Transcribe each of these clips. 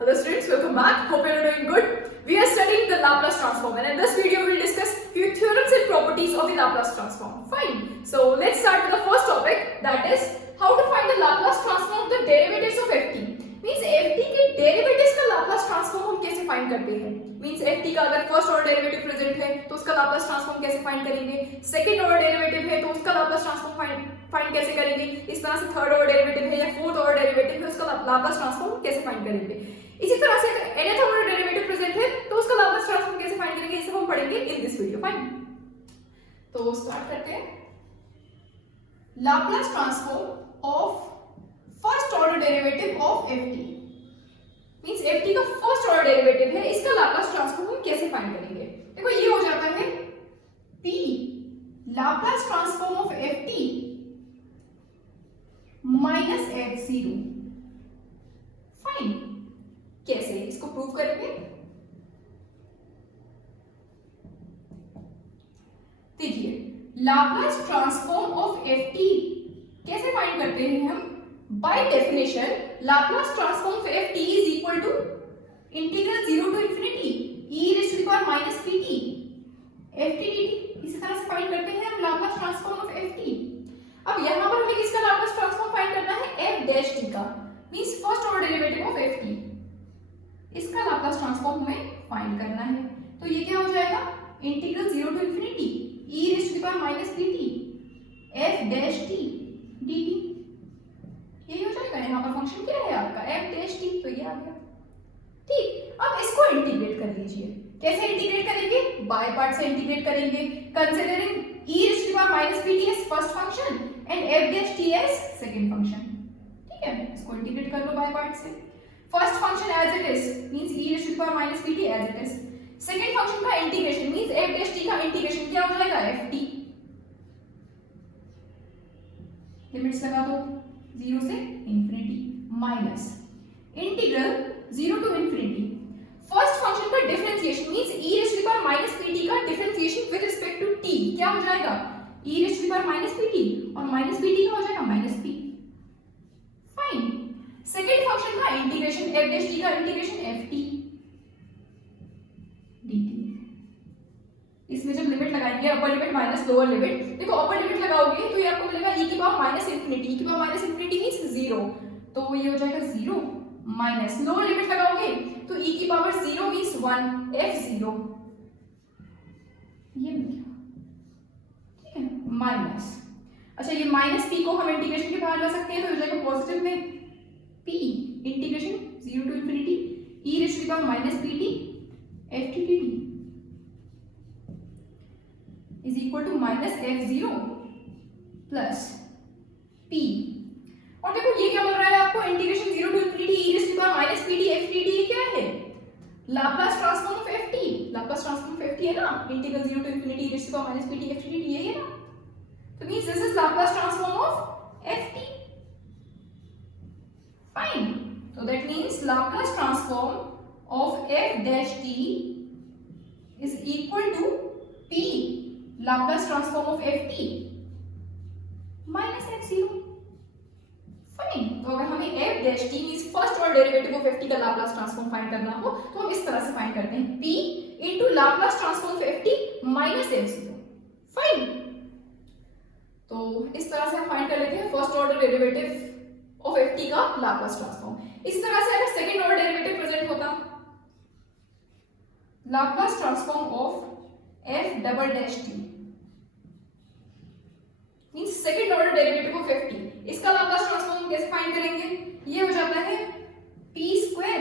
Hello students, welcome back. Hope you are doing good. We are studying the Laplace transform and in this video we will discuss few theorems and properties of the Laplace transform. Fine. So let's start with the first topic, that is how to find the Laplace transform of the derivatives of ft. Means ft के derivatives का Laplace transform हम कैसे find करते हैं? Means ft का अगर first order derivative present है तो उसका Laplace transform कैसे find करेंगे? Second order derivative है तो उसका Laplace transform find कैसे करेंगे? इस तरह से third order derivative है या fourth order derivative है उसका Laplace transform कैसे find करेंगे? इसी तरह से अगर nth ऑर्डर डेरिवेटिव प्रेजेंट है तो उसका लाप्लास ट्रांसफॉर्म कैसे फाइंड करेंगे, ये सब हम पढ़ेंगे इन दिस वीडियो. फाइन, तो स्टार्ट करते हैं. Laplace transform of first order derivative of ft means ft का फर्स्ट ऑर्डर डेरिवेटिव है, इसका लाप्लास ट्रांसफॉर्म हम कैसे फाइंड करेंगे. देखो ये हो जाता है p Laplace transform of ft minus f0. Fine, कैसे इसको प्रूव करेंगे? देखिए लाप्लास ट्रांसफॉर्म ऑफ ft कैसे फाइंड करते हैं हम? By definition Laplace transform of ft is equal to integral 0 to infinity e raise to the power minus pt ft dt. इसी तरह से फाइंड करते हैं हम लाप्लास ट्रांसफॉर्म ऑफ ft. अब यहां पर हमें किसका लाप्लास ट्रांसफॉर्म फाइंड करना है? f डैश t का, means first order derivative of ft. इसका लाप्लास ट्रांसफॉर्म हमें फाइंड करना है. तो ये क्या हो जाएगा? Integral 0 to infinity e raise to the power minus pt f dash t dt. यही हो जाएगा. यहाँ पर फंक्शन क्या है आपका? f dash t. तो ये आ गया. ठीक, अब इसको इंटीग्रेट कर लीजिए. कैसे इंटीग्रेट करेंगे? बाय पार्ट से इंटीग्रेट करेंगे, considering e raise to the power minus pt as first function and f dash t as second function. ठीक है, इसको इंटीग्रेट कर लो बाय पार्ट से. First function as it is means e raised to the power minus pt as it is. Second function का integration means f dash t का integration क्या हो जाएगा? ft. लिमिट्स लगा दो 0 से infinity minus integral 0 to infinity. First function का differentiation means e raised to the power minus pt का differentiation with respect to t क्या हो जाएगा? e raised to the power minus pt और माइनस pt क्या हो जाएगा? Minus p. Fine. Second function का इंटीग्रेशन f डैश t का इंटीग्रेशन ft dt. इसमें जब लिमिट लगाएंगे अपर लिमिट माइनस लोअर लिमिट, देखो अपर लिमिट लगाओगे तो ये आपको मिलेगा e की पावर माइनस इंफिनिटी. e की पावर माइनस इंफिनिटी मींस 0, तो ये हो जाएगा 0 माइनस लोअर लिमिट लगाओगे तो e की पावर 0 मींस 1 f0. ये मिल गया. ठीक है, माइनस. अच्छा, ये माइनस p को हम इंटीग्रेशन के बाहर ला सकते हैं तो हो जाएगा पॉजिटिव में p integration 0 to infinity e raise to the power minus pt ft dt is equal to minus f0 plus p. और देखो ये क्या मिल रहा है आपको? Integration 0 to infinity e raise to the power minus pt ft dt क्या है? Laplace transform of ft. Laplace transform of ft है ना, integral 0 to infinity e raise to the power minus pt ft dt यही है ना. तो means this is Laplace transform of ft. Fine. So that means Laplace transform of f dash t is equal to p Laplace transform of ft minus f0. Fine. तो अगर हमें f dash t means first order derivative of ft का Laplace transform find करना हो तो हम इस तरह से find करते हैं p into Laplace transform of ft minus f0. Fine. तो इस तरह से हम find कर लेते हैं first order derivative of ft का लाप्लास ट्रांसफॉर्म. इसी तरह से अगर सेकंड ऑर्डर डेरिवेटिव प्रेजेंट होता, Laplace transform of f double dash t means second order derivative of ft, इसका लाप्लास ट्रांसफॉर्म कैसे फाइंड करेंगे? ये हो जाता है p square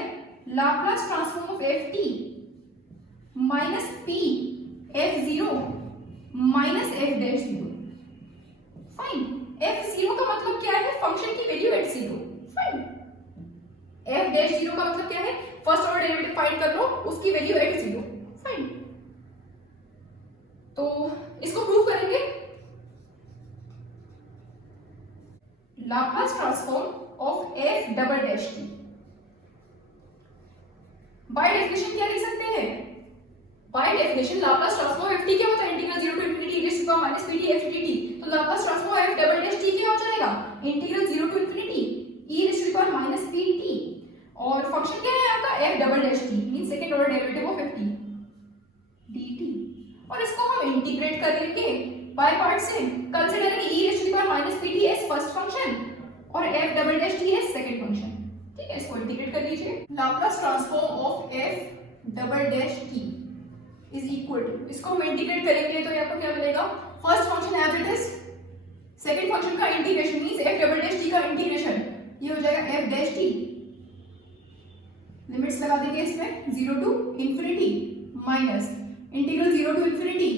Laplace transform of ft minus p f0 minus f dash 0. Fine. f0 का मतलब क्या है? फंक्शन की value at 0. Fine. f dash 0 का मतलब क्या है? फर्स्ट ऑर्डर डेरिवेटिव फाइंड कर लो, उसकी वैल्यू एट 0. फाइन. तो इसको प्रूव करेंगे. Laplace transform of f double dash t. By definition क्या लिख सकते हैं? By definition Laplace transform ft क्या होता है? Integral 0 to infinity e raise to the power minus pt f dt. तो Laplace transform f double dash t क्या हो जाएगा? Integral 0 to infinity e raise to the power minus pt और function क्या है आपका f double dash t means second order derivative of ft dt, और इसको हम इंटीग्रेट कर लेंगे बाय पार्ट से, considering e raise to the power minus pt as first function और f double dash t as second function. ठीक है, इसको इंटीग्रेट कर लीजिए। Laplace transform of f double dash t is equal to, इसको हम integrate करेंगे तो आपको क्या मिलेगा, first function as it is, second function का integration means f double dash t का इंटीग्रेशन, ये हो जाएगा f डैश t, लिमिट्स लगा देंगे इसमें 0 to infinity minus integral 0 to infinity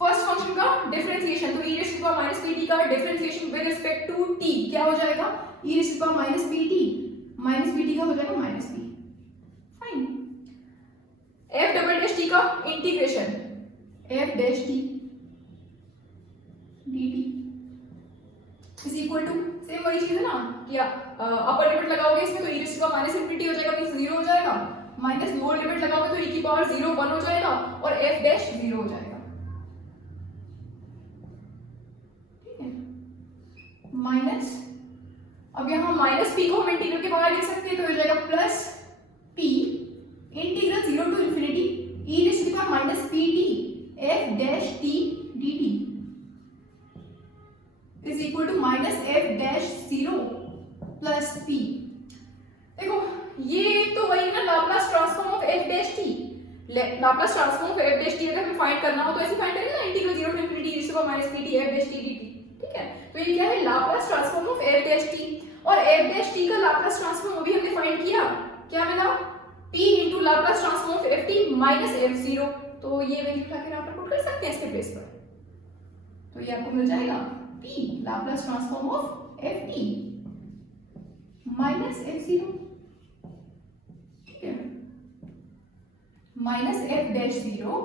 first function का डिफरेंशिएशन, तो e raise to the power minus pt का differentiation with respect to t क्या हो जाएगा, e raise to the power minus pt का हो जाएगा minus p। Fine, f double dash t का integration f dash t dt is equal to, same वही चीज है ना कि अपर लिमिट लगाओगे इसमें तो e raise to the power minus infinity हो जाएगा मींस 0 हो जाएगा, माइनस लोअर लिमिट लगाओगे तो e की पावर 0 1 हो जाएगा और f डैश 0 हो जाएगा। ठीक है, माइनस, अब यहाँ माइनस p को हम इंटीग्रल के बाहर लिख सकते हैं तो हो जाएगा plus p integral 0 to infinity e raise to the power minus pt f dash t dt is equal to minus f dash 0 plus p। देखो ये तो वही ना Laplace transform of f dash t, Laplace transform of f dash t अगर हमें find करना हो तो ऐसे फाइंड करेंगे ना, integral 0 to infinity e raise to the power minus pt f dash t dt। ठीक है, तो ये क्या है, Laplace transform of f dash t, और f डैश t का लाप्लास ट्रांसफॉर्म वो भी हमने फाइंड किया, क्या मिला, p into Laplace transform of ft minus f0, तो ये वैल्यू उठाकर आप पुट कर सकते हैं इसके प्लेस पर, तो ये आपको मिल जाएगा p Laplace transform of ft minus f0, ठीक है, माइनस f डैश 0,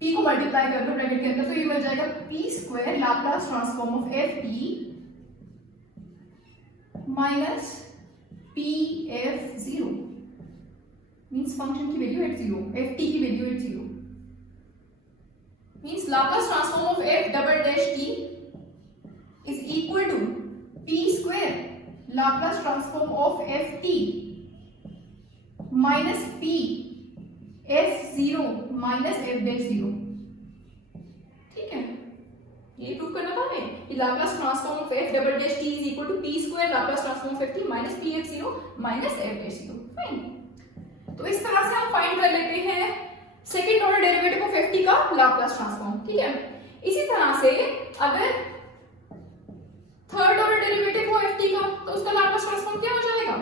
p को मल्टीप्लाई कर लो ब्रैकेट के अंदर तो ये मिल जाएगा p square Laplace transform of ft minus pf0 means function की वैल्यू एट 0, ft की value at 0 means Laplace transform of f double dash t is equal to p square Laplace transform of ft minus p f0 minus f dash 0। ठीक है, ये prove करना था हमें कि Laplace transform of f double dash t is equal to p square Laplace transform of ft minus p f0 minus f dash 0। Fine, तो इस तरह से हम फाइंड कर लेते हैं second order derivative of ft का लाप्लास ट्रांसफॉर्म। ठीक है, इसी तरह से अगर थर्ड ऑर्डर डेरिवेटिव हो ft का तो उसका लाप्लास ट्रांसफॉर्म क्या हो जाएगा,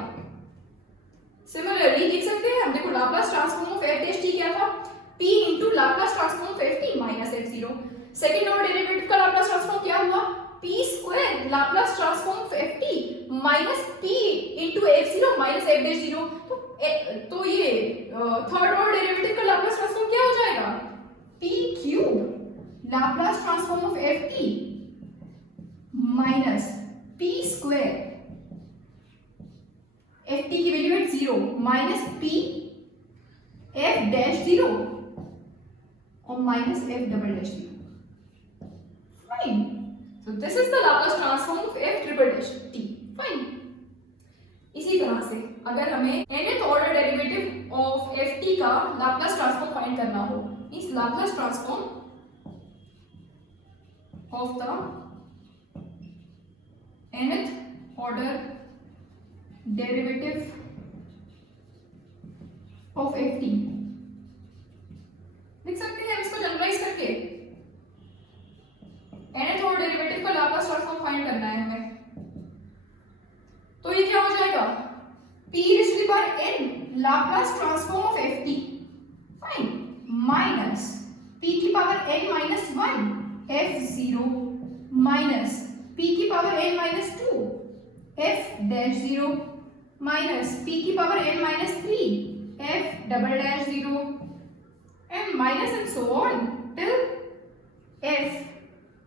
सिमिलरली लिख सकते हैं हम। देखो Laplace transform of f dash t क्या था, p into Laplace transform of ft minus f0। Second order derivative का लाप्लास ट्रांसफॉर्म क्या हुआ, p square Laplace transform of ft minus p into f0 minus f dash 0। तो ये third order derivative का Laplace transform क्या हो जाएगा, p cube Laplace transform of ft minus p square ft की वैल्यू है 0 माइनस p f डैश 0 और minus f double dash 0। Fine, so this is the Laplace transform of f triple dash t। Fine, इसी तरह से अगर हमें nth order derivative of ft का Laplace transform find करना हो, इस Laplace transform of the nth order derivative of ft लिख सकते हैं इसको जनरलाइज करके। nth ऑर्डर डेरिवेटिव का लाप्लास ट्रांसफॉर्म फाइंड करना है हमें, तो ये क्या हो जाएगा, p rays to the power n Laplace transform of ft fine minus p की power n minus 1 f0 minus p की power n minus 2 f dash 0 minus p की power n minus 3 f double dash 0 and minus and so on till f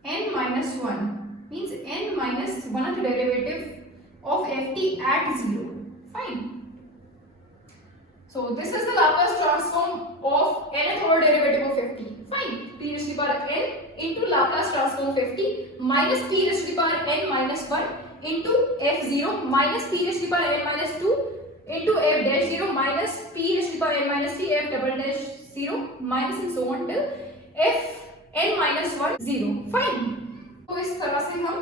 n minus 1 means n minus 1th derivative of ft at 0. Fine. So this is the Laplace transform of nth order derivative of ft. Fine. P raised to the power n into Laplace transform of ft minus p raised to the power n minus 1 into f0 minus p raised to the power n minus 2 into f dash 0 minus p raised to the power n minus t f double dash 0 minus and so on till f n minus 1 0. Fine. तो इस तरह से हम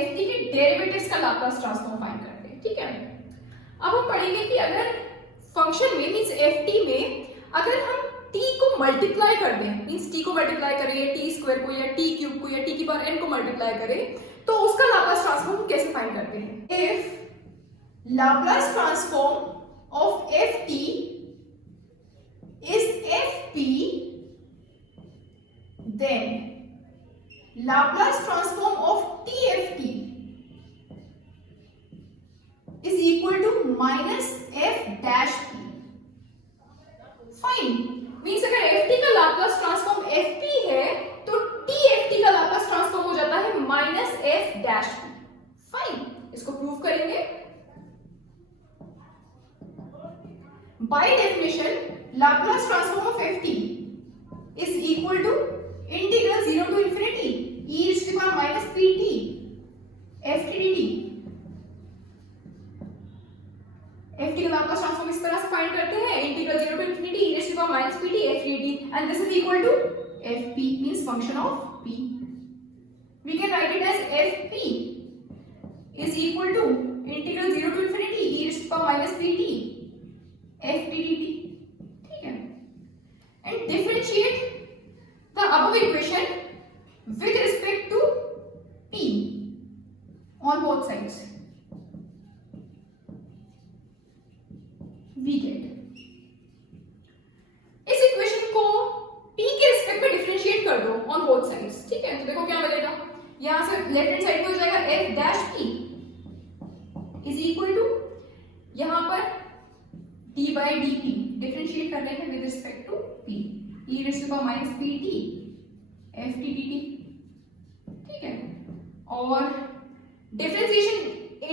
ft के derivatives का Laplace transform find करते हैं. ठीक है. अब हम पढ़ेंगे कि अगर फंक्शन में मींस ft में अगर हम t को मल्टीप्लाई कर दें, मींस t को मल्टीप्लाई करें t स्क्वायर को या t क्यूब को या t की पावर n को मल्टीप्लाई करें, तो उसका लाप्लास ट्रांसफॉर्म कैसे फाइंड करते हैं. If Laplace transform of ft is fp, then Laplace transform of tft is equal to minus f dash p. Fine. Means अगर ft का लाप्लास ट्रांसफॉर्म fp है तो tft का लाप्लास ट्रांसफॉर्म हो जाता है minus f dash p. Fine. इसको prove करेंगे. By definition, Laplace transform of ft is equal to integral 0 to infinity e raised to the power minus pt ft dt. ft का Laplace transform इस तरह से find करते हैं, integral 0 to infinity e raised to the power minus pt ft dt, and this is equal to fp means function of p. We can write it as fp is equal to integral 0 to infinity e raised to the power minus pt ft dt. ठीक है. And differentiate the above equation with respect to p on both sides. We get इस equation को p के respect में differentiate कर दो on both sides. ठीक है. तो देखो क्या बनेगा. यहां से लेफ्ट हैंड साइड पे हो जाएगा f dash p is equal to यहां पर d by dp डिफरेंशिएट कर रहे हैं with respect to p e raised to the power minus pt ft dt. ठीक है. और डिफरेंशिएशन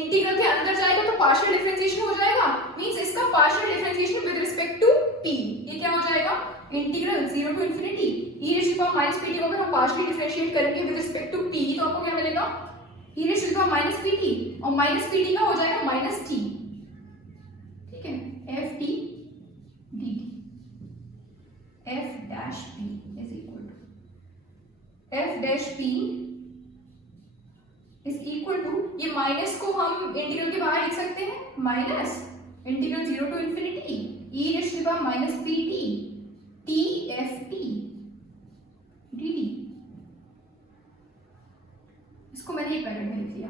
इंटीग्रल के अंदर जाएगा तो पार्शियल डिफरेंशिएशन हो जाएगा. मींस इसका partial differentiation with respect to p ये क्या हो जाएगा. Integral 0 to infinity e raised to the power minus pt को अगर हम पार्शियली डिफरेंशिएट करेंगे विद रिस्पेक्ट टू p तो आपको क्या मिलेगा. e raised to the power minus pt और माइनस pt का हो जाएगा माइनस t. ठीक है. ft dt f dash p is equal to f dash p is equal to ये माइनस को हम इंटीग्रल के बाहर लिख सकते हैं minus integral 0 to infinity e raised to the power minus pt t f t dt. इसको मैंने एक पैटर्न में लिख दिया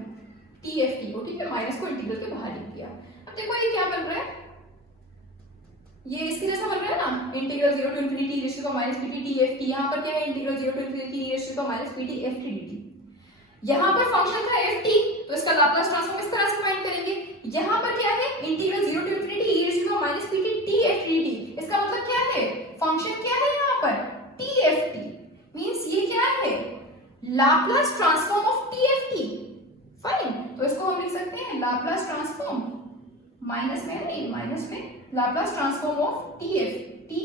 t f t को. ठीक है. माइनस को इंटीग्रल के बाहर लिख दिया. अब देखो ये क्या बन रहा है. ये इसके जैसा बन रहा है ना. Integral 0 to infinity e raised to the power minus pt t f t. यहां पर क्या है. Integral 0 to infinity e raised to the power minus pt f t dt. यहां पर फंक्शन था f t तो इसका लाप्लास ट्रांसफॉर्म इस तरह से फाइंड करेंगे. यहां पर क्या है. Integral 0 to infinity e raised to the power minus pt t f t dt. इसका मतलब क्या है. फंक्शन क्या है यहां पर t f t. मींस ये क्या है. Laplace transform of t f t. Fine. तो इसको हम लिख सकते हैं लाप्लास ट्रांसफॉर्म माइनस में नहीं माइनस में Laplace transform of t f t.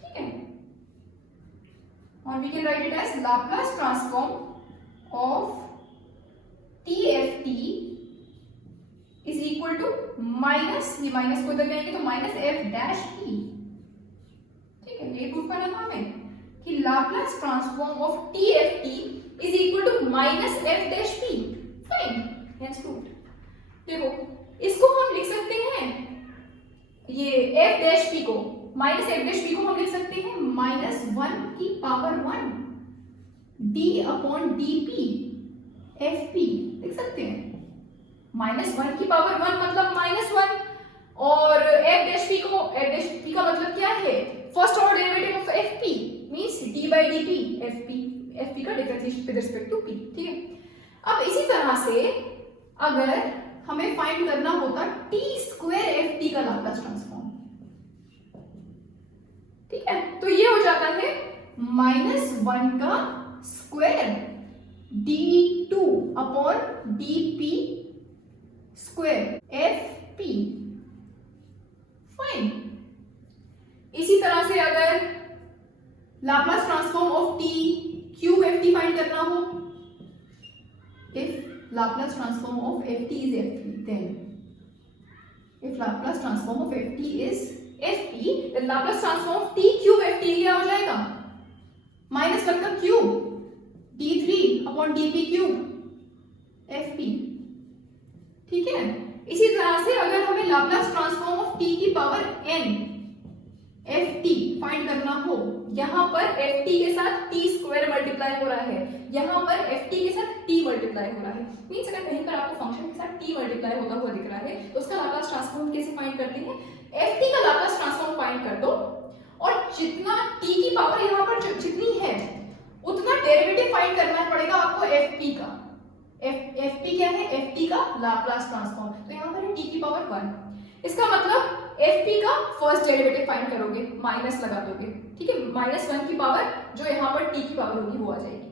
ठीक है. और we can write it as Laplace transform of t f t is equal to minus ये माइनस को इधर लेंगे तो माइनस f डैश t. ठीक है. ये प्रूफ करना था हमें कि Laplace transform of t f t is equal to minus f dash p. Fine. Hence proved. देखो इसको हम लिख सकते हैं ये f डैश p को माइनस f डैश p को हम लिख सकते हैं माइनस 1 की power 1 d upon dp fp लिख सकते हैं. माइनस 1 की पावर 1 मतलब माइनस 1 और f डैश p का मतलब क्या है. First order derivative of fp means d by dp fp का differentiation with respect to p. ठीक है. अब इसी तरह से अगर हमें फाइंड करना होता t स्क्वायर ft का लाप्लास ट्रांसफॉर्म. ठीक है. तो ये हो जाता है माइनस 1 का square d2 upon dp square fp. Fine. इसी तरह से अगर Laplace transform of t cube ft find करना हो, if Laplace transform of ft is ft, then if Laplace transform of ft is ft, then Laplace transform of t cube ft क्या हो जाएगा? -1 का cube d3 upon dp cube ft, ठीक है। इसी तरह से अगर हमें Laplace transform of t की पावर n ft फाइंड करना हो, यहाँ पर ft के साथ t स्क्वायर मल्टीप्लाई हो रहा है, यहाँ पर ft के साथ t मल्टीप्लाई हो रहा है, मींस अगर कहीं पर आपको फंक्शन के साथ t मल्टीप्लाई होता हुआ दिख रहा है तो उसका लाप्लास ट्रांसफॉर्म कैसे फाइंड करते हैं? ft का लाप्लास ट्रांसफॉर्म फाइंड कर दो और जितना t की पावर यहाँ पर जितनी है उतना डेरिवेटिव फाइंड करना पड़ेगा आपको ft का। ft क्या है? ft का लाप्लास ट्रांसफॉर्म, तो यहाँ पर है t की पावर 1, इसका मतलब ft का फर्स्ट डेरिवेटिव फाइंड करोगे, माइनस लगा दोगे, ठीक है। -1 की पावर जो यहाँ पर t की पावर होगी वो आ जाएगी,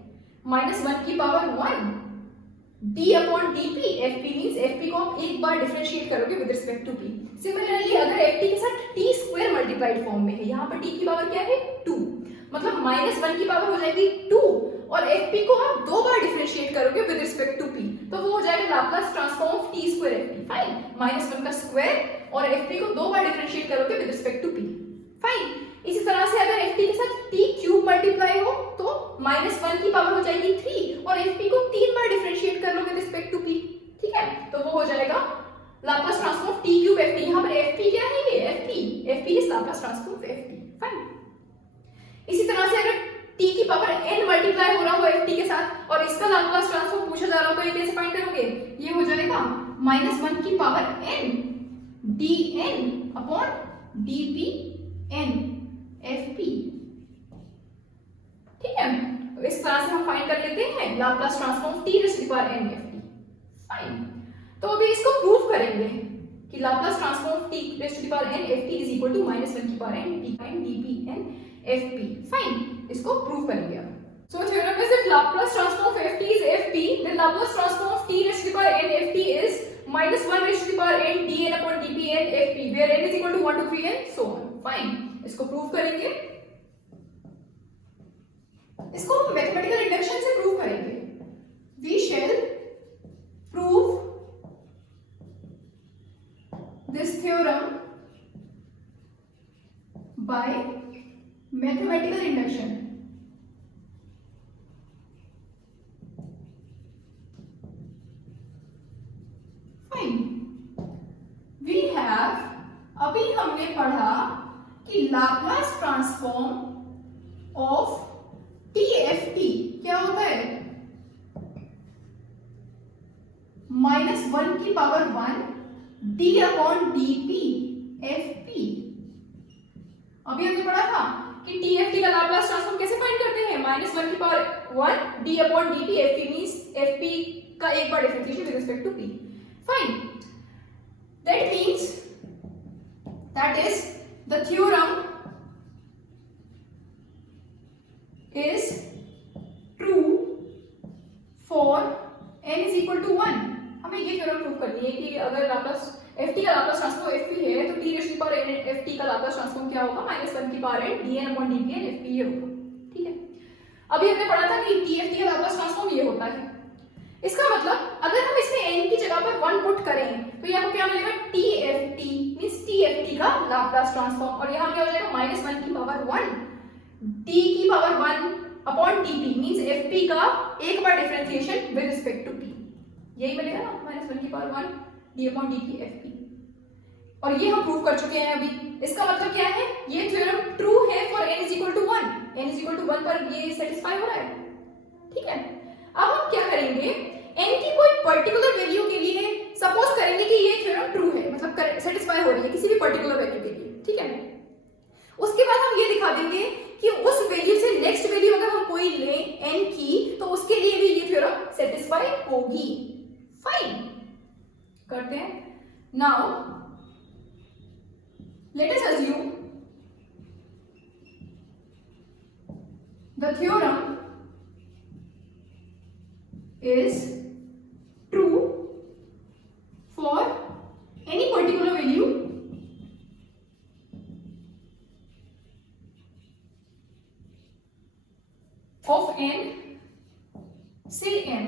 -1 की power 1 d upon dp, fp means fp को आप एक बार डिफरेंशिएट करोगे with respect to p। Similarly अगर fp के साथ t स्क्वायर मल्टीप्लाइड फॉर्म में है, यहाँ पर t की पावर क्या है? 2, मतलब -1 की पावर हो जाएगी 2 और fp को आप दो बार डिफरेंशिएट करोगे विद रिस्पेक्ट टू p, तो वो हो जाएगा Laplace transform of t square fp, fine. -1 का स्क्वायर और fp को दो बार डिफरेंशिएट करोगे with respect to p, fine. इसी तरह से अगर fp के साथ t क्यूब मल्टीप्लाई हो तो -1 की पावर हो जाएगी 3 और fp को 3 बार डिफरेंशिएट कर लो विद रिस्पेक्ट टू p, ठीक है, तो वो हो जाएगा Laplace transform of t cube ft। यहाँ पर fp क्या है? ये fp is Laplace transform of ft, fine. इसी तरह से अगर t की पावर n मल्टीप्लाई हो रहा हो ft के साथ और इसका लाप्लास ट्रांसफॉर्म पूछा जा रहा हो तो ये कैसे फाइंड करोगे? ये हो जाएगा -1 की power n dn upon dpn fp, ठीक है। तो इस तरह से हम फाइंड कर लेते हैं Laplace transform t raise to the power n ft, fine. तो अभी इसको प्रूव करेंगे कि Laplace transform t raise to the power n ft is equal to -1 की power n dpn fp, fine. इसको प्रूव करेंगे अब। So theorem is if Laplace transform of ft is fp, then Laplace transform of t raised to the power n ft is -1 raised to the power n dn upon dpn fp, where n is equal to 1 to 3 and so on, fine। इसको prove करेंगे, इसको हम mathematical induction से prove करेंगे। We shall prove this theorem by mathematical induction। Fine. We have, अभी हमने पढ़ा कि लाप्लास ट्रांसफॉर्म ऑफ TFT क्या होता है? -1 की power 1 d upon dp fp। अभी हमने पढ़ा था कि TFT का लाप्लास ट्रांसफॉर्म कैसे फाइंड करते हैं? -1 की power 1 d upon dp fp means fp का एक बार differentiation with respect to p, fine. That means that is the theorem is true for n is equal to 1। हमें ये थ्योरम प्रूव करनी है कि अगर लाप्लास ft का लाप्लास ट्रांसफॉर्म fp है तो t raise to the power n ft का लाप्लास ट्रांसफॉर्म क्या होगा? -1 की power n dn upon dpn fp ये होगा, ठीक है। अभी हमने पढ़ा था कि tft का लाप्लास ट्रांसफॉर्म ये होता है। इसका मतलब अगर हम इसमें n की जगह पर 1 पुट करें तो यहाँ पर क्या मिलेगा? tft मींस tft का लाप्लास ट्रांसफॉर्म, और यहाँ क्या हो जाएगा? -1 की पावर 1 d की power 1 upon dp means fp का एक बार differentiation with respect to p, यही मिलेगा ना, -1 की power 1 d upon dp fp। और ये हम प्रूव कर चुके हैं अभी। इसका मतलब क्या है? ये थ्योरम ट्रू है for n is equal to 1, n is equal to 1 पर ये सेटिस्फाई हो रहा है, ठीक है। अब हम क्या करेंगे? n की कोई पर्टिकुलर वैल्यू के लिए सपोज करेंगे कि ये थ्योरम ट्रू है, मतलब सेटिस्फाई हो रही है किसी भी पर्टिकुलर वैल्यू के लिए, ठीक है। उसके बाद हम ये दिखा देंगे कि उस वैल्यू से नेक्स्ट वैल्यू अगर हम कोई लें n की तो उसके लिए भी ये थ्योरम सेटिस्फाई होगी, फाइन। करते हैं। Now let us assume the theorem is true for any particular value of n, say n,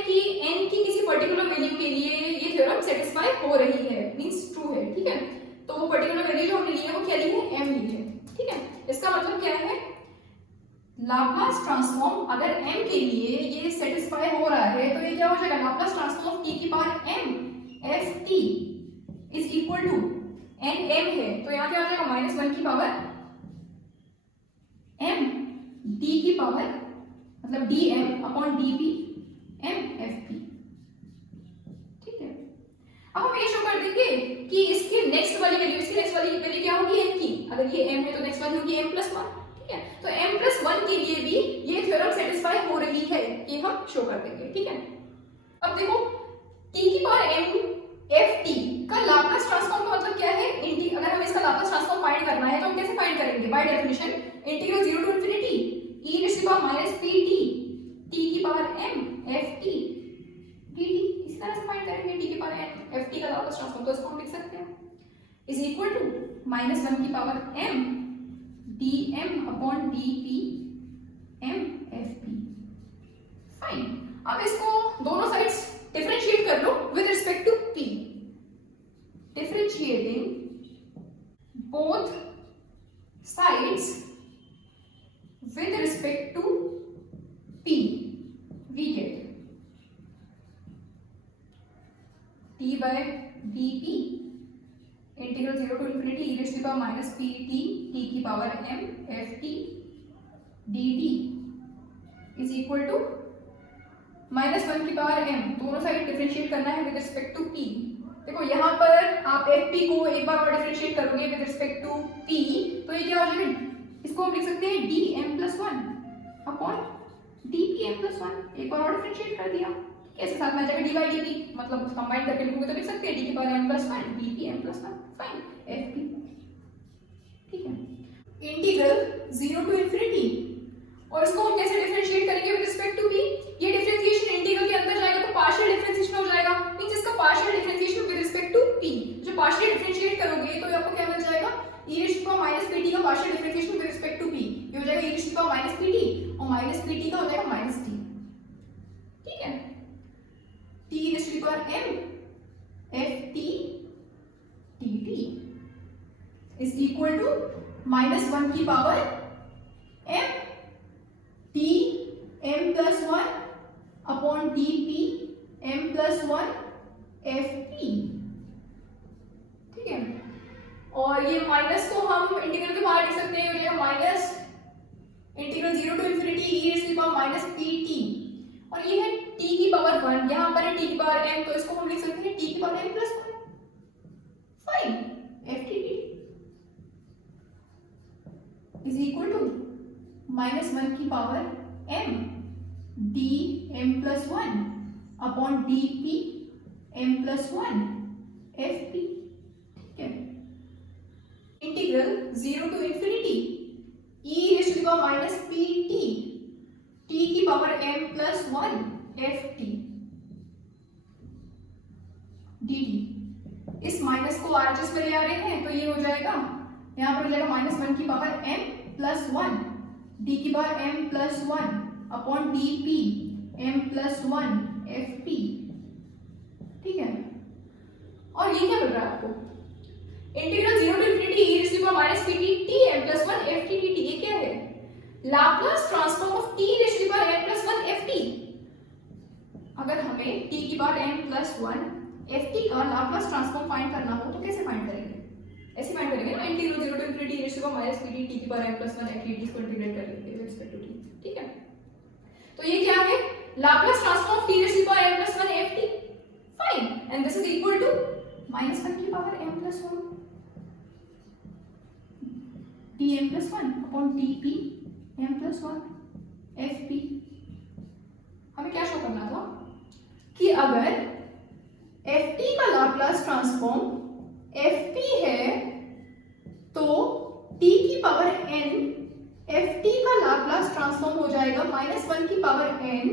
है कि n की किसी पर्टिकुलर वैल्यू के लिए ये थ्योरम सेटिस्फाई हो रही है, मींस ट्रू है, ठीक है। तो वो पर्टिकुलर वैल्यू जो हमने ली है वो क्या ली है, m ली है, ठीक है। इसका मतलब क्या है, लाप्लास ट्रांसफॉर्म अगर m के लिए ये सेटिस्फाई हो रहा है तो ये क्या हो जाएगा, लाप्लास ट्रांसफॉर्म ऑफ t की power m ft is equal to n m है तो यहाँ क्या हो जाएगा, -1 की पावर m d की पावर मतलब dm upon dp m fp, ठीक है। अब हम ये शो कर देंगे कि इसकी नेक्स्ट वाली वैल्यू क्या होगी n की, अगर ये m है तो नेक्स्ट वाली होगी m + 1, ठीक है। तो m + 1 के लिए भी ये थ्योरम सेटिस्फाई हो रही है, ये हम शो कर देंगे, ठीक है। अब देखो t की पावर m ft का लाप्लास ट्रांसफॉर्म का मतलब क्या है, अगर हमें इसका लाप्लास ट्रांसफॉर्म फाइंड करना है तो हम कैसे फाइंड करेंगे, by definition integral 0 to infinity e to the power -pt t की पावर m ft dt, इस तरह से फाइंड करेंगे t की पावर m ft का लाप्लास ट्रांसफॉर्म। तो इसको हम लिख सकते हैं इज इक्वल टू -1 की power m dm upon dp m fp, fine. अब इसको दोनों साइड्स डिफरेंशिएट कर लो with respect to p, differentiating both sides with respect to p, we get t by dp integral 0 to infinity e raised to the power minus pt t की power m ft dt is equal to -1 की power m, दोनों side differentiate करना है with respect to p। देखो यहाँ पर आप fp को एक बार और डिफरेंशिएट करोगे विद रिस्पेक्ट टू p तो ये क्या हो जाएगा, इसको हम लिख सकते हैं dm+1 अपॉन dpm+1, एक बार और डिफरेंशिएट कर दिया, कैसे साथ में आ जाएगा d/dt, मतलब कंबाइन करके लिखोगे तो लिख सकते हैं d की power m+1 dpm+1, fine fp, ठीक है। इंटीग्रल 0 टू इंफिनिटी, और इसको हम कैसे डिफरेंशिएट करेंगे विद रिस्पेक्ट टू p, ये डिफरेंशिएशन इंटीग्रल के अंदर जाएगा तो पार्शियल डिफरेंशिएशन हो जाएगा, मींस इसका partial differentiation with respect to p, जो पार्शियल डिफरेंशिएट करोगे तो आपको क्या मिल जाएगा, e raised to the power -pt का partial differentiation with respect to p, ये हो जाएगा e raised to the power -pt और -pt का हो जाएगा -t, ठीक है। t raised to the power m ft dt is equal to -1 की power m t m+1 upon dp m+1 fp, ठीक है। और ये माइनस को हम इंटीग्रल के बाहर लिख सकते हैं, ये minus integral 0 to infinity e raised to the power -pt, और ये है t की पावर 1, यहाँ पर है t की पावर m तो इसको हम लिख सकते हैं t की power m+1, fine ft dt is equal to -1 की power m dm+1 upon dp m+1 fp, ठीक है। Integral 0 to infinity e raised to the power -pt t की पावर m+1 ft dt, इस माइनस को RHS में ले आ रहे हैं तो ये हो जाएगा, यहाँ पर हो जाएगा -1 की पावर m+1 d की power m+1 upon dp m+1 fp, ठीक है। और ये क्या मिल रहा है आपको, integral 0 to infinity e raised to the power -pt t m+1 ft dt, ये क्या है, Laplace transform of t raised to the power m+1 ft। अगर हमें t की पावर m+1 ft का लाप्लास ट्रांसफॉर्म फाइंड करना हो तो कैसे फाइंड करेंगे, ऐसे फाइंड करेंगे ना, integral 0 to infinity e raised to the power -pt t की पावर m+1 ft dt को इंटीग्रेट कर लेंगे विद रिस्पेक्ट टू t, ठीक है। तो ये क्या है, Laplace transform of t raised to the power m+1 ft, fine, and this is equal to -1 की power m+1 dm+1 upon dp m+1 fp। हमें क्या शो करना था कि अगर ft का लाप्लास ट्रांसफॉर्म fp है तो t की पावर n ft का लाप्लास ट्रांसफॉर्म हो जाएगा -1 की power n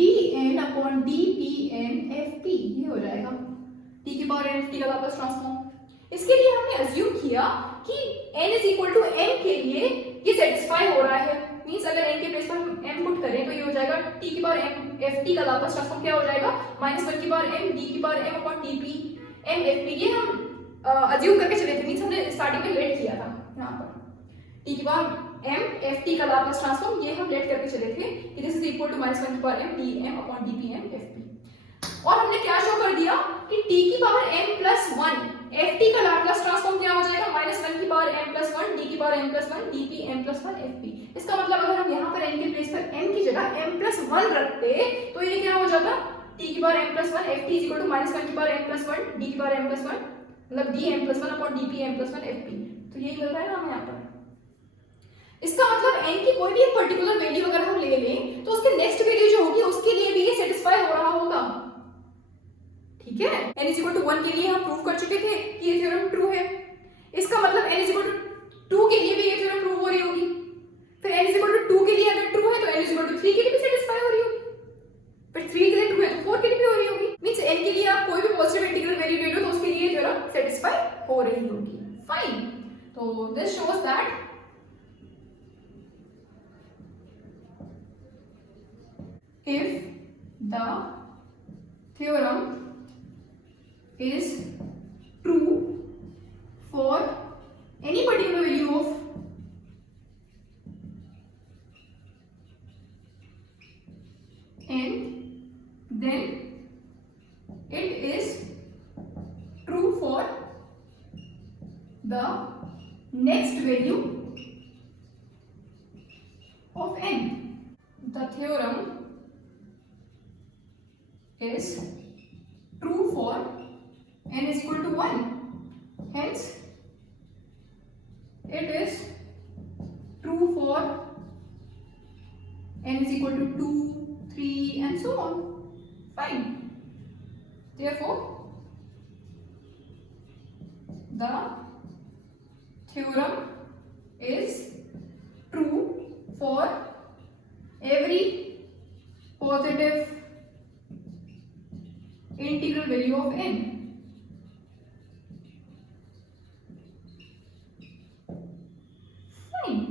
dn upon dpn fp, ये हो जाएगा t की पावर n ft का लाप्लास ट्रांसफॉर्म। इसके लिए हमने अज्यूम किया कि n is equal to m के लिए ये सेटिस्फाई हो रहा है, मींस अगर n के प्लेस पर हम m पुट करें तो ये हो जाएगा t की पावर m ft का लाप्लास ट्रांसफॉर्म क्या हो जाएगा -1 की पावर m d की power m upon dp m fp। ये हम अज्यूम करके चले थे, मींस हमने स्टार्टिंग में लेट किया था यहाँ पर t की पावर m ft का लाप्लास ट्रांसफॉर्म, ये हम लेट करके चले थे कि दिस इज इक्वल टू -1 की power m dm upon dpm fp। और हमने क्या शो कर दिया कि t की पावर m प्लस 1 ft का लाप्लास ट्रांसफॉर्म क्या हो जाएगा -1 की पावर m प्लस 1 d की power m plus 1 dp m plus 1 fp। इसका मतलब अगर हम यहाँ पर n के प्लेस पर m की जगह m प्लस 1 रखते तो ये क्या हो जाता t की power m plus 1 ft is equal to -1 की पावर m प्लस 1 d की पावर m प्लस 1 मतलब d m plus 1 upon dp m plus 1 fp। तो यही मिल रहा है ना हमें यहाँ पर। इसका मतलब n की कोई भी एक पर्टिकुलर वैल्यू अगर हम ले लें तो उसके नेक्स्ट वैल्यू जो होगी उसके लिए भी ये सेटिस्फाई हो रहा होगा, ठीक है। n इज इक्वल टू 1 के लिए हम प्रूव कर चुके थे कि ये थ्योरम ट्रू है। इसका मतलब n इज इक्वल टू 2 के लिए भी ये थ्योरम प्रूव हो रही होगी। फिर n इज इक्वल टू 2 के लिए अगर ट्रू है तो n इज इक्वल टू 3 के लिए भी सेटिस्फाई हो रही होगी। फिर 3 के लिए ट्रू है तो 4 के लिए भी हो रही होगी। मींस n के लिए आप कोई भी पॉजिटिव इंटीग्रल वैल्यू ले लो तो उसके लिए थ्योरम सेटिस्फाई हो रही होगी। फाइन, तो this shows that if the theorem is true for any particular value of n, then it is true for the next value of n. The theorem is true for n is equal to 1, hence it is true for n is equal to 2, 3 and so on. Fine, therefore the theorem is true for every positive integral value of n. Fine.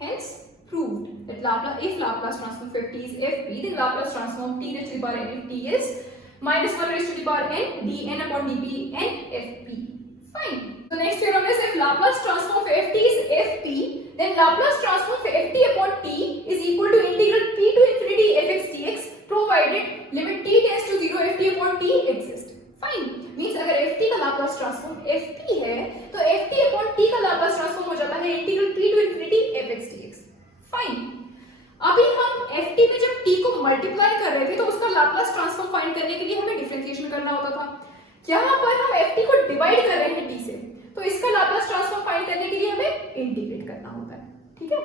Hence proved that if Laplace transform of t is fp, then Laplace transform of t raised to the power n of t is -1 raised to the power n dn upon dp n fp. Fine. The next theorem is if Laplace transform of ft is fp, then Laplace transform of ft upon t is equal to integral p to infinity fx dx provided limit t tends to 0 ft upon t exist. Fine, means अगर ft का Laplace transform ft है तो ft upon t का Laplace transform हो जाता है integral p to infinity fx dx. Fine, अभी हम ft में जब t को मल्टीप्लाई कर रहे थे तो उसका लाप्लास ट्रांसफॉर्म फाइंड करने के लिए हमें डिफरेंशिएशन करना होता था। यहाँ पर हम ft को डिवाइड कर रहे हैं t से, तो इसका लाप्लास ट्रांसफॉर्म फाइंड करने के लिए हमें इंटीग्रेट करना होता है, ठीक है।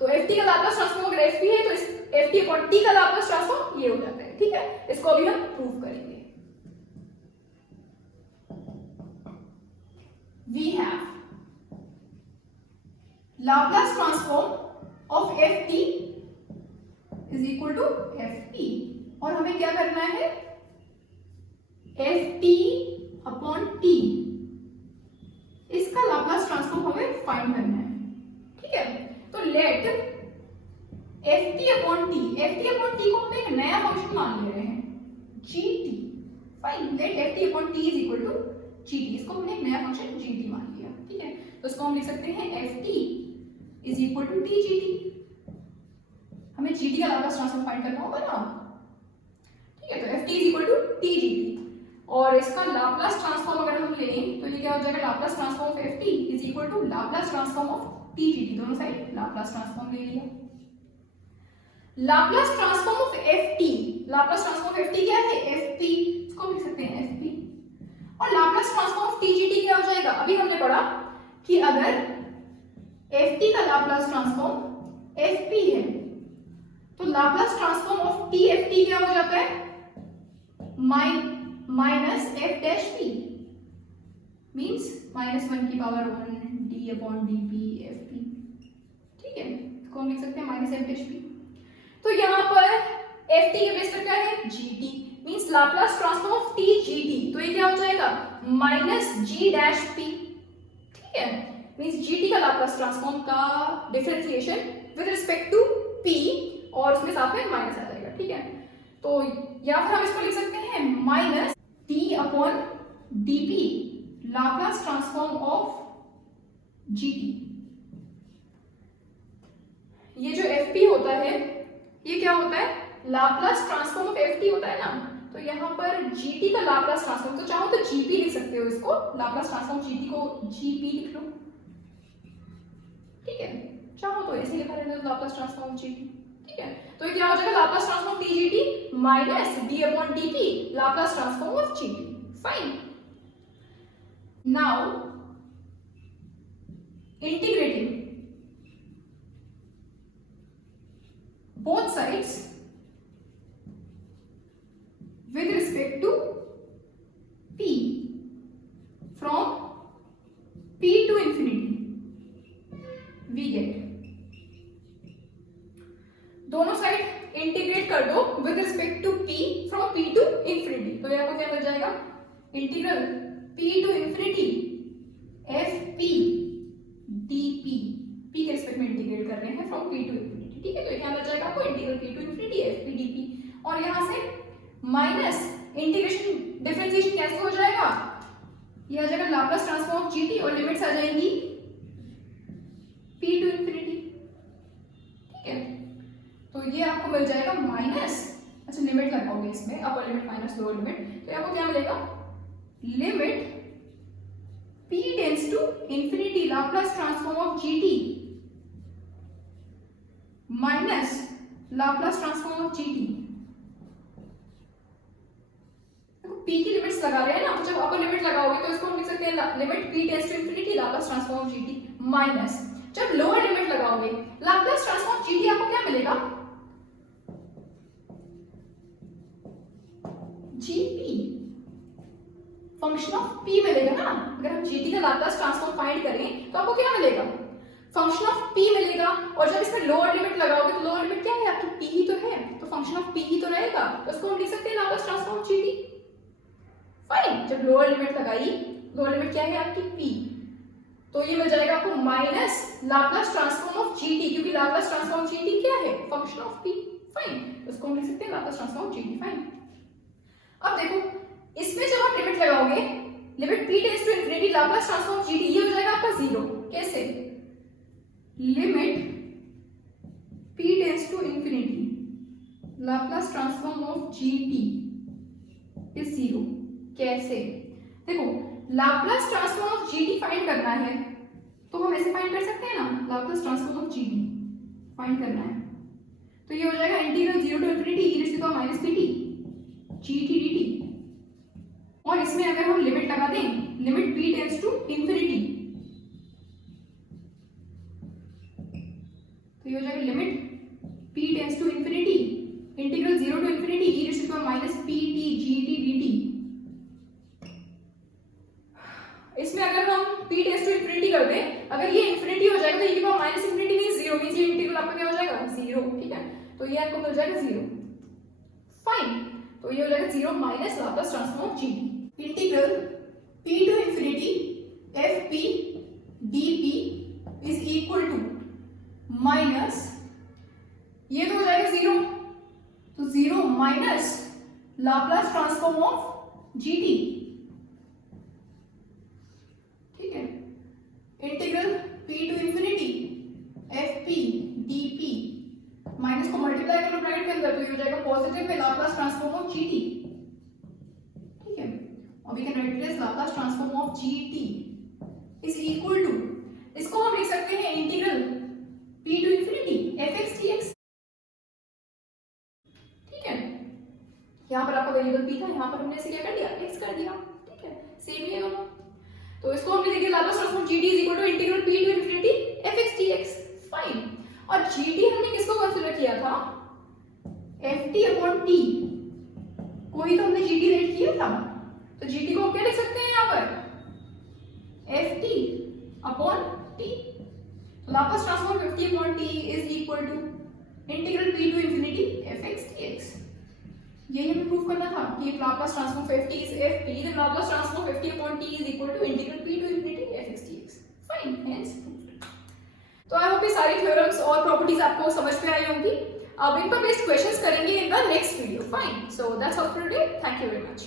तो ft का लाप्लास ट्रांसफॉर्म अगर fp है तो इस ft अपॉन t का लाप्लास ट्रांसफॉर्म ये हो जाता है, ठीक है। इसको अभी हम प्रूव करेंगे। We have Laplace transform of ft is equal to fp और हमें क्या करना है ft अपॉन t, इसका लाप्लास ट्रांसफॉर्म हमें फाइंड करना है, ठीक है। तो लेट ft अपॉन t को हम एक नया फंक्शन मान ले रहे हैं gt। Fine, let ft upon t is equal to gt, इसको हमने एक नया फंक्शन gt मान लिया, ठीक है। तो इसको हम लिख सकते हैं ft is equal to tgt। हमें gt का लाप्लास ट्रांसफॉर्म फाइंड करना होगा ना, ठीक है। तो ft is equal to tgt और इसका लाप्लास ट्रांसफॉर्म अगर हम लें तो ये क्या हो जाएगा Laplace transform of ft is equal to Laplace transform of tgt, दोनों साइड लाप्लास ट्रांसफॉर्म ले लिया। Laplace transform of ft, Laplace transform of ft क्या है fp, इसको हम लिख सकते हैं fp और लाप्लास ट्रांसफॉर्म ऑफ tgt क्या हो जाएगा। अभी हमने पढ़ा कि अगर ft का लाप्लास ट्रांसफॉर्म fp है तो लाप्लास ट्रांसफॉर्म ऑफ tft क्या हो जाता है minus f dash p, means -1 की power 1 d upon dp fp, ठीक है। इसको हम लिख सकते हैं माइनस f डैश p। तो यहाँ पर ft के बेस पर क्या है gt, means Laplace transform of t gt, तो ये क्या हो जाएगा माइनस g डैश p, ठीक है। मींस जीटी का लाप्लास ट्रांसफॉर्म का differentiation with respect to p और उसमें साथ में माइनस आ जाएगा, ठीक है। तो या फिर हम इसको लिख सकते हैं minus D upon DP Laplace transform of g t. ये जो एफ होता है ये क्या होता है, लाप्लास ट्रांसफॉर्म ऑफ एफ होता है ना, तो यहाँ पर जीटी का लाप्लास ट्रांसफॉर्म, तो चाहो तो जीपी लिख सकते हो, इसको लाप्लास ट्रांसफॉर्म जीटी को जीपी लिख लो, ठीक है। चाहो तो ऐसे लिखा रहता है लाप्लास ट्रांसफॉर्म जीटी, ठीक है। तो ये क्या हो जाएगा, Laplace transform D GT minus D upon DP Laplace transform of g t. Fine, now integrating both sides with respect to p from p to infinity we get, दोनों साइड इंटीग्रेट कर दो with respect to p from p to infinity, तो आपको क्या मिल जाएगा, integral p to infinity f p d p, p के रिस्पेक्ट में इंटीग्रेट कर रहे हैं फ्रॉम p टू इंफिनिटी, ठीक है। तो क्या मिल जाएगा आपको, integral p to infinity f p d p, और यहां से माइनस इंटीग्रेशन डिफरेंशिएशन कैसे हो जाएगा, ये आ जाएगा लाप्लास ट्रांसफॉर्म ऑफ जीटी और लिमिट्स आ जाएंगी p टू इंफिनिटी, ठीक है। तो ये आपको मिल जाएगा माइनस, अच्छा लिमिट लगाओगे इसमें, upper limit minus lower limit, तो आपको क्या मिलेगा, limit p tends to infinity Laplace transform of g t minus Laplace transform of g t. देखो p की लिमिट्स लगा रहे हैं ना, तो जब अपर लिमिट लगाओगे तो इसको हम लिख सकते हैं limit p tends to infinity Laplace transform of g t minus, जब लोअर लिमिट लगाओगे लाप्लास ट्रांसफॉर्म ऑफ जीटी आपको क्या मिलेगा, जीपी फंक्शन ऑफ p मिलेगा ना। अगर हम जीटी का लाप्लास ट्रांसफॉर्म फाइंड करें तो आपको क्या मिलेगा, फंक्शन ऑफ p मिलेगा, और जब इसमें लोअर लिमिट लगाओगे तो लोअर लिमिट क्या है आपकी, p ही तो है, तो फंक्शन ऑफ p ही तो रहेगा, तो उसको हम लिख सकते हैं Laplace transform of g t. Fine, जब लोअर लिमिट लगाई, लोअर लिमिट क्या है आपकी p, तो ये मिल जाएगा आपको minus Laplace transform of GT, क्योंकि लाप्लास ट्रांसफॉर्म ऑफ जीटी क्या है, फंक्शन ऑफ p। फाइन, उसको हम लिख सकते हैं Laplace transform of g t. Fine, अब देखो इसमें जब आप लिमिट लगाओगे, limit p tends to infinity Laplace transform of g t, ये हो जाएगा आपका जीरो। कैसे, limit p tends to infinity Laplace transform of g t is zero. कैसे, देखो Laplace transform of g t find करना है तो हम ऐसे फाइंड कर सकते हैं ना, Laplace transform of g t find करना है तो ये हो जाएगा integral 0 to infinity e to the power minus pt g t dt, और इसमें अगर हम लिमिट लगा दें, limit p tends to infinity, तो ये हो जाएगा limit p tends to infinity integral 0 to infinity e to the power minus pt gt dt। इसमें अगर हम p टेंड्स टू इंफिनिटी कर दें, अगर ये इंफिनिटी हो जाएगा तो e की power minus infinity means 0, means ये इंटीग्रल आपका क्या हो जाएगा, 0, ठीक है। तो ये आपको मिल जाएगा 0। फाइन, तो ये हो जाएगा 0 minus Laplace transform of g t integral p to infinity fp dp is equal to minus, ये तो हो जाएगा 0, तो 0 minus Laplace transform of g t, ठीक है, integral p to infinity fp dp, minus को मल्टीप्लाई करो ब्रैकेट के अंदर, तो ये हो जाएगा पॉजिटिव में लाप्लास ट्रांसफॉर्म ऑफ जीटी, ठीक है। और we can write this Laplace transform of g t is equal to, इसको हम लिख सकते हैं integral p to infinity fx dx, ठीक है। यहाँ पर आपका वेरिएबल p था, यहाँ पर हमने इसे क्या कर दिया, x कर दिया, ठीक है, सेम ही है दोनों। तो इसको हम लिखेंगे Laplace transform gt is equal to integral p to infinity fx dx। Fine, और gt हमने किसको कंसीडर किया था, ft अपॉन t, कोई तो हमने gt रेट किया था, तो gt को हम क्या लिख सकते हैं यहाँ पर, ft अपॉन t, तो Laplace transform of ft upon t is equal to integral p to infinity fx dx। यही हमें प्रूव करना था कि Laplace transform of ft is fp, then Laplace transform of ft upon t is equal to integral p to infinity fx dx। Fine, hence proved. तो I hope ये सारी theorems और properties आपको समझ में आई होंगी। अब इन पर बेस्ड क्वेश्चंस करेंगे in the next video. Fine, so that's all for today, thank you very much.